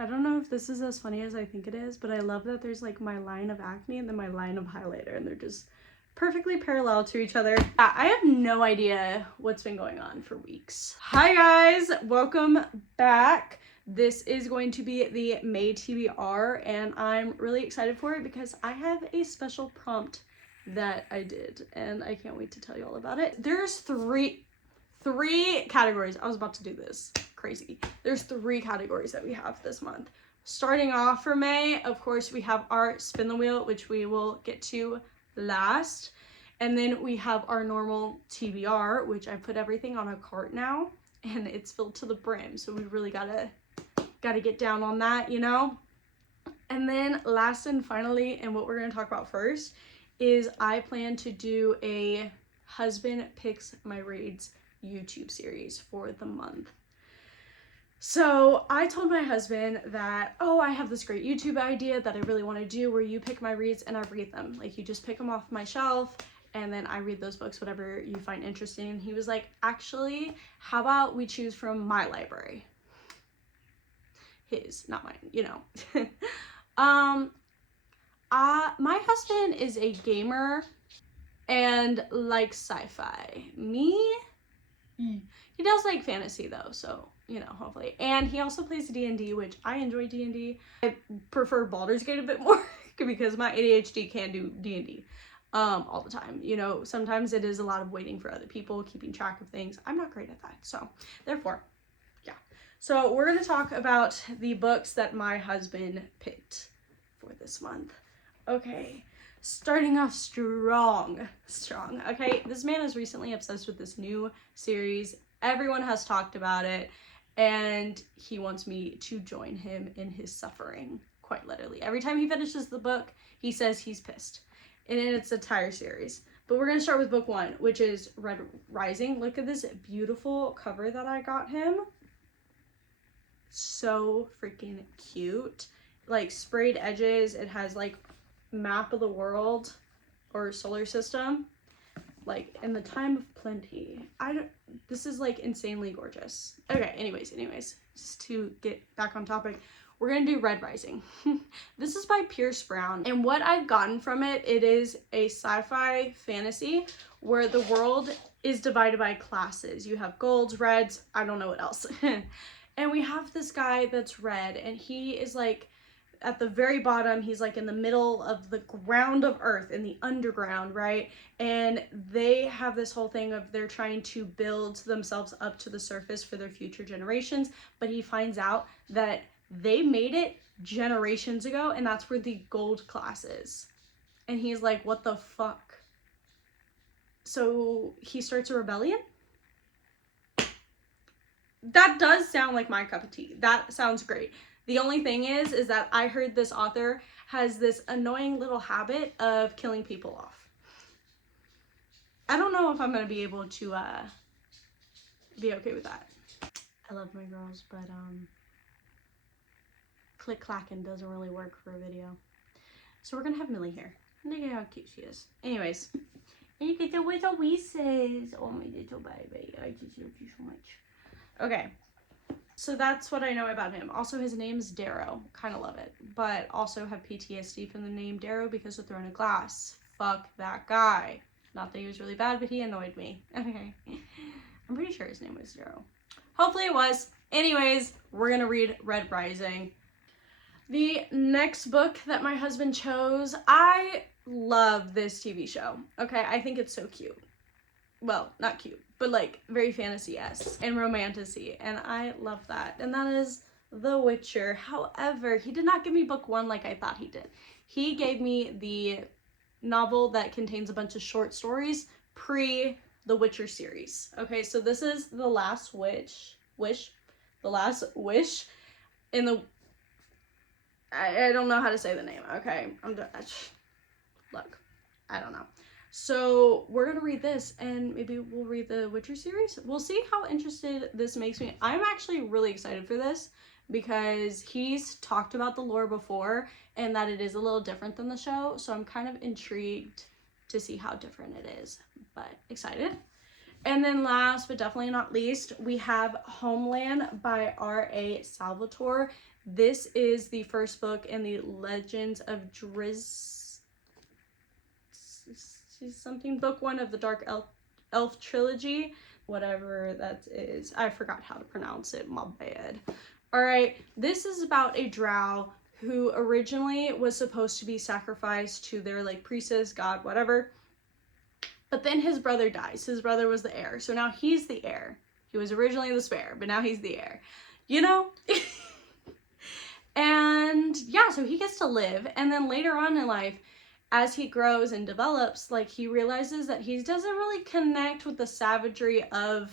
I don't know if this is as funny as I think it is, but I love that there's like my line of acne and then my line of highlighter, and they're just perfectly parallel to each other. I have no idea what's been going on for weeks. Hi guys, welcome back. This is going to be the May TBR, and I'm really excited for it because I have a special prompt that I did, and I can't wait to tell you all about it. There's three categories. I was about to do this. Crazy. There's 3 categories that we have this month. Starting off for May, of course, we have our spin the wheel, which we will get to last. And then we have our normal TBR, which I put everything on a cart now, and it's filled to the brim. So we really gotta get down on that, you know? And then last and finally, and what we're gonna talk about first, is I plan to do a husband picks my reads YouTube series for the month. So I told my husband that, oh, I have this great YouTube idea that I really want to do where you pick my reads and I read them. Like, you just pick them off my shelf and then I read those books, whatever you find interesting. And he was like, actually, how about we choose from my library? His, not mine, you know. My husband is a gamer and likes sci-fi. Me? He does like fantasy though, so, you know, hopefully. And he also plays D&D, which I enjoy D&D. I prefer Baldur's Gate a bit more because my ADHD can't do D&D all the time. You know, sometimes it is a lot of waiting for other people, keeping track of things. I'm not great at that, so therefore, yeah. So we're going to talk about the books that my husband picked for this month. Okay. Starting off strong. Okay, this man is recently obsessed with this new series. Everyone has talked about it, and he wants me to join him in his suffering, quite literally. Every time he finishes the book, he says he's pissed. And it's an entire series. But we're going to start with book 1, which is Red Rising. Look at this beautiful cover that I got him. So freaking cute. Like, sprayed edges. It has like map of the world or solar system, like in the time of plenty. This is like insanely gorgeous. Okay, anyways, just to get back on topic, we're gonna do Red Rising. This is by Pierce Brown, and what I've gotten from it, it is a sci-fi fantasy where the world is divided by classes. You have golds, reds, I don't know what else. And we have this guy that's red, and he is like at the very bottom. He's like in the middle of the ground of Earth, in the underground, right? And they have this whole thing of they're trying to build themselves up to the surface for their future generations, but he finds out that they made it generations ago, and that's where the gold class is. And he's like, what the fuck? So he starts a rebellion? That does sound like my cup of tea. That sounds great. The only thing is that I heard this author has this annoying little habit of killing people off. I don't know if I'm going to be able to be okay with that. I love my girls, but click-clacking doesn't really work for a video. So we're going to have Millie here. Look at how cute she is. Anyways, and you get the little pieces. Oh, my little baby. I just love you so much. Okay. So that's what I know about him. Also, his name's Darrow. Kind of love it. But also have PTSD from the name Darrow because of Throne of Glass. Fuck that guy. Not that he was really bad, but he annoyed me. Okay. I'm pretty sure his name was Darrow. Hopefully it was. Anyways, we're going to read Red Rising. The next book that my husband chose, I love this TV show. Okay, I think it's so cute. Well, not cute, but like very fantasy-esque and romantic-y, and I love that. And that is The Witcher. However, he did not give me book 1 like I thought he did. He gave me the novel that contains a bunch of short stories pre The Witcher series. Okay, so this is The Last Wish. The Last Wish in the... I don't know how to say the name. Okay, look, I don't know. So we're going to read this, and maybe we'll read the Witcher series. We'll see how interested this makes me. I'm actually really excited for this because he's talked about the lore before and that it is a little different than the show. So I'm kind of intrigued to see how different it is, but excited. And then last but definitely not least, we have Homeland by R.A. Salvatore. This is the first book in the Legends of something, book 1 of the Dark Elf trilogy, whatever that is. I forgot how to pronounce it, my bad. All right, this is about a drow who originally was supposed to be sacrificed to their like priestess, god, whatever. But then his brother dies. His brother was the heir. So now he's the heir. He was originally the spare, but now he's the heir. You know? And yeah, so he gets to live. And then later on in life, as he grows and develops, like he realizes that he doesn't really connect with the savagery of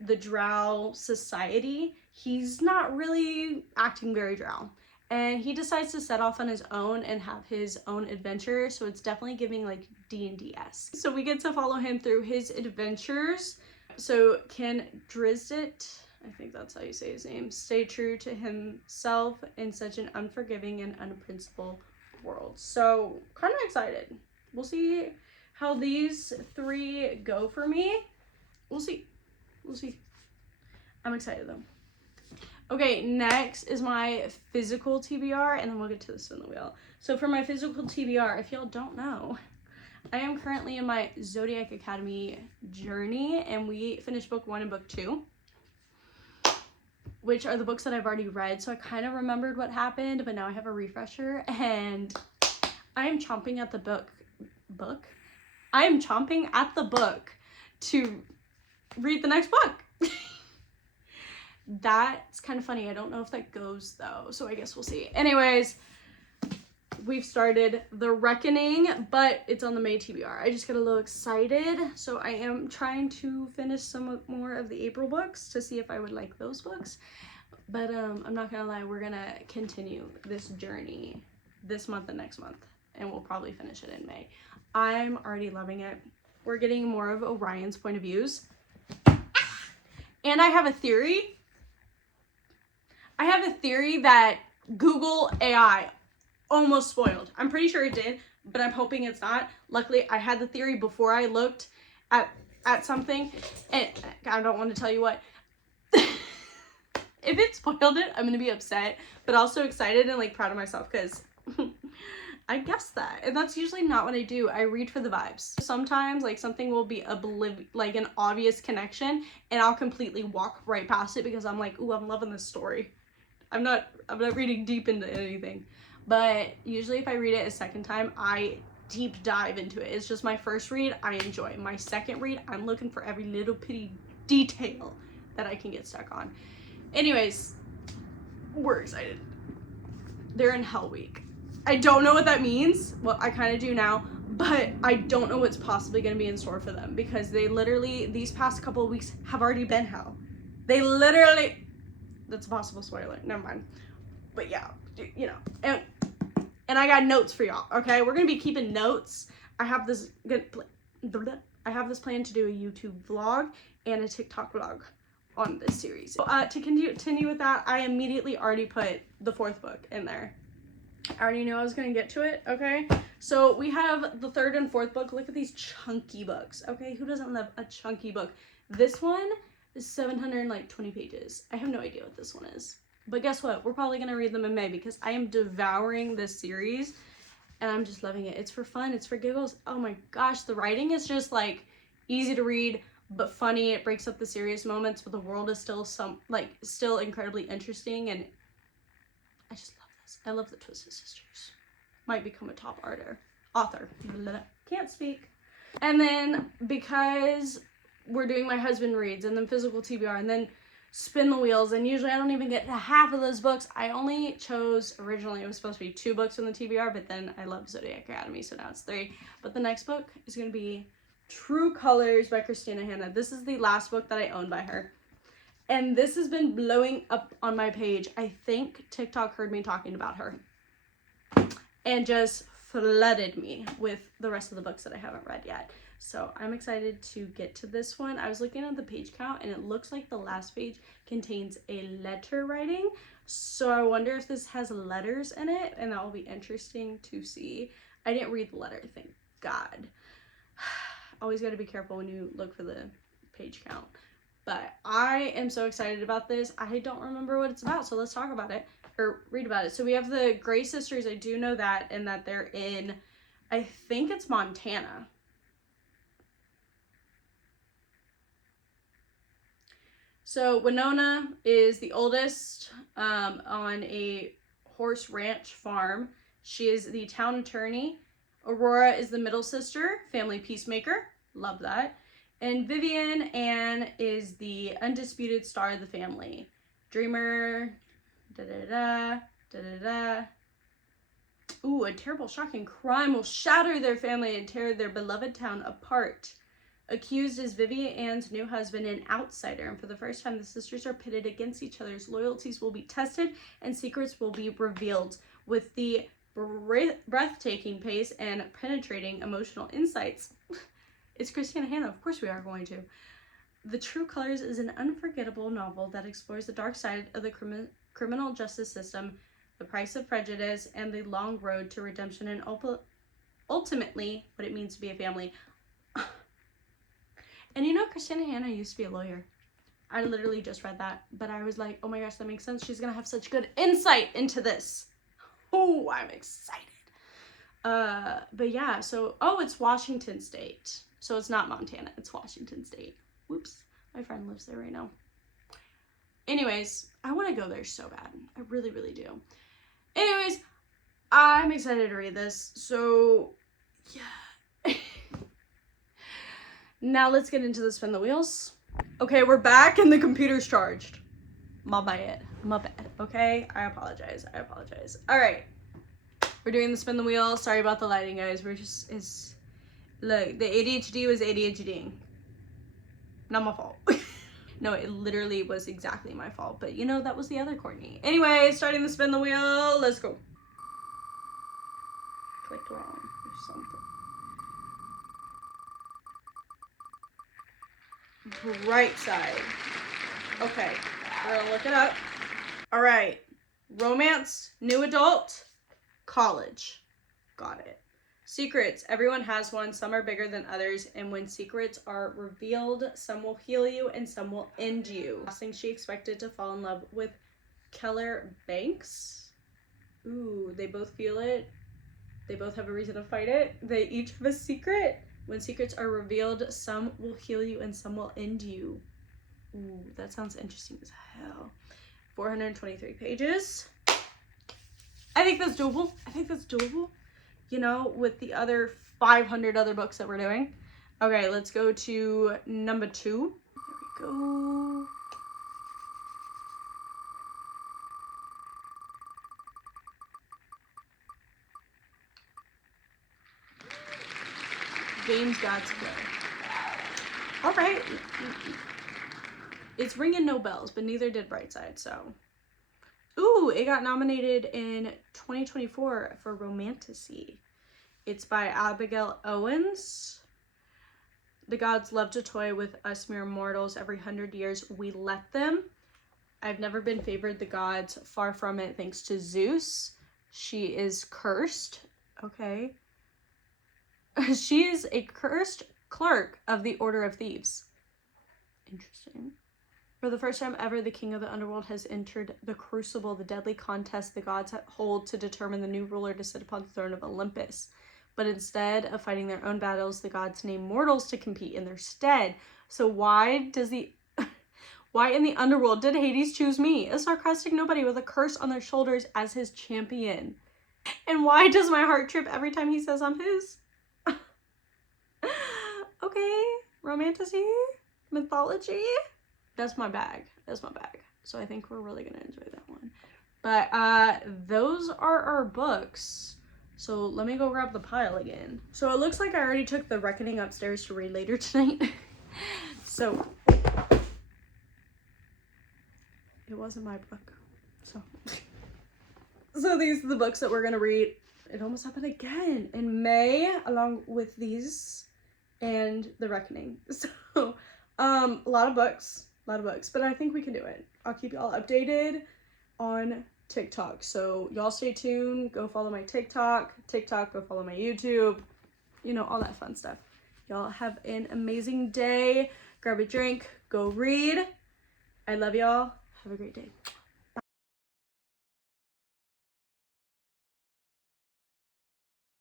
the drow society. He's not really acting very drow. And he decides to set off on his own and have his own adventure. So it's definitely giving like D&D-esque. So we get to follow him through his adventures. So can Drizzt, I think that's how you say his name, stay true to himself in such an unforgiving and unprincipled world. So kind of excited. We'll see how these 3 go for me. We'll see. We'll see. I'm excited though. Okay, next is my physical TBR, and then we'll get to the spin the wheel. So for my physical TBR, if y'all don't know, I am currently in my Zodiac Academy journey, and we finished book 1 and book 2, which are the books that I've already read. So I kind of remembered what happened, but now I have a refresher, and I am chomping at the book. I am chomping at the book to read the next book. That's kind of funny. I don't know if that goes though, so I guess we'll see. Anyways, we've started The Reckoning, but it's on the May TBR. I just got a little excited, so I am trying to finish some more of the April books to see if I would like those books. But I'm not gonna lie, we're gonna continue this journey this month and next month, and we'll probably finish it in May. I'm already loving it. We're getting more of Orion's point of views. And I have a theory. That Google AI almost spoiled. I'm pretty sure it did, but I'm hoping it's not. Luckily, I had the theory before I looked at something, and I don't want to tell you what. If it spoiled it, I'm gonna be upset, but also excited and like proud of myself because I guessed that, and that's usually not what I do. I read for the vibes. Sometimes like something will be like an obvious connection, and I'll completely walk right past it because I'm like, ooh, I'm loving this story. I'm not reading deep into anything. But usually if I read it a second time, I deep dive into it. It's just my first read, I enjoy. My second read, I'm looking for every little bitty detail that I can get stuck on. Anyways, we're excited. They're in Hell Week. I don't know what that means. Well, I kind of do now, but I don't know what's possibly going to be in store for them because they literally, these past couple of weeks have already been hell. They literally, that's a possible spoiler. Never mind. But yeah, you know, and I got notes for y'all. Okay, we're gonna be keeping notes. I have this plan to do a YouTube vlog and a TikTok vlog on this series. So, to continue with that, I immediately already put the 4th book in there. I already knew I was gonna get to it. Okay, so we have the 3rd and 4th book. Look at these chunky books. Okay, who doesn't love a chunky book? This one is 720 pages. I have no idea what this one is. But guess what? We're probably going to read them in May because I am devouring this series and I'm just loving it. It's for fun. It's for giggles. Oh my gosh. The writing is just like easy to read, but funny. It breaks up the serious moments, but the world is still incredibly interesting. And I just love this. I love the Twisted Sisters. Might become a top author. Can't speak. And then because we're doing my husband reads and then physical TBR and then spin the wheels, and usually I don't even get to half of those books. I only chose, originally it was supposed to be 2 books in the TBR, but then I love Zodiac Academy, so now it's 3. But the next book is going to be True Colors by Christina Hanna. This is the last book that I own by her. And this has been blowing up on my page. I think TikTok heard me talking about her and just flooded me with the rest of the books that I haven't read yet. So I'm excited to get to this one. I was looking at the page count and it looks like the last page contains a letter writing. So I wonder if this has letters in it, and that will be interesting to see. I didn't read the letter, thank God. Always got to be careful when you look for the page count. But I am so excited about this. I don't remember what it's about, so let's talk about it. or read about it. So we have the Gray sisters. I do know that, and that they're in, I think it's Montana. So Winona is the oldest on a horse ranch farm. She is the town attorney. Aurora is the middle sister, family peacemaker. Love that. And Vivian Ann is the undisputed star of the family. Dreamer, da-da-da, da-da-da. Ooh, a terrible, shocking crime will shatter their family and tear their beloved town apart. Accused is Vivian Ann's new husband, an outsider, and for the first time the sisters are pitted against each other's loyalties will be tested and secrets will be revealed. With the breathtaking pace and penetrating emotional insights. It's Christina Hanna, of course we are going to. The True Colors is an unforgettable novel that explores the dark side of the criminal justice system, the price of prejudice, and the long road to redemption, and ultimately what it means to be a family. And you know, Christina Hanna used to be a lawyer. I literally just read that, but I was like, oh my gosh, that makes sense. She's gonna have such good insight into this. Oh, I'm excited. But yeah, so, oh, it's Washington State. So it's not Montana, it's Washington State. Whoops, my friend lives there right now. Anyways, I want to go there so bad. I really, really do. Anyways, I'm excited to read this. So, yeah. Now let's get into the spin the wheels. Okay, we're back and the computer's charged. My bad. Okay, I apologize. All right, we're doing the spin the wheel. Sorry about the lighting, guys. We're just, look, the ADHD was ADHDing. Not my fault. No, it literally was exactly my fault, but you know, that was the other Courtney. Anyway, starting the spin the wheel. Let's go. Clicked wrong or something. Right side. Okay, we're gonna look it up. All right, romance, new adult, college. Got it. Secrets, everyone has one, some are bigger than others, and when secrets are revealed, some will heal you and some will end you. Last thing she expected to fall in love with Keller Banks. Ooh, they both feel it. They both have a reason to fight it. They each have a secret. When secrets are revealed, some will heal you and some will end you. Ooh, that sounds interesting as hell. 423 pages. I think that's doable. You know, with the other 500 other books that we're doing. Okay, let's go to number 2. There we go. Games God's Play. All right. It's ringing no bells, but neither did Brightside, so. Ooh, it got nominated in 2024 for Romantasy. It's by Abigail Owens. The gods love to toy with us mere mortals. Every 100 years we let them. I've never been favored the gods. Far from it, thanks to Zeus. She is cursed. Okay. She is a cursed clerk of the Order of Thieves. Interesting. For the first time ever, the king of the underworld has entered the crucible, the deadly contest the gods hold to determine the new ruler to sit upon the throne of Olympus. But instead of fighting their own battles, the gods name mortals to compete in their stead. So why in the underworld did Hades choose me, a sarcastic nobody with a curse on their shoulders, as his champion? And why does my heart trip every time he says I'm his? Okay, romantasy, mythology. That's my bag. So I think we're really gonna enjoy that one. But those are our books. So let me go grab the pile again. So it looks like I already took The Reckoning upstairs to read later tonight. So it wasn't my book. So these are the books that we're gonna read. It almost happened again in May, along with these and The Reckoning. So a lot of books, but I think we can do it. I'll keep y'all updated on TikTok. So y'all stay tuned. Go follow my TikTok, go follow my YouTube, you know, all that fun stuff. Y'all have an amazing day. Grab a drink, go read. I love y'all. Have a great day.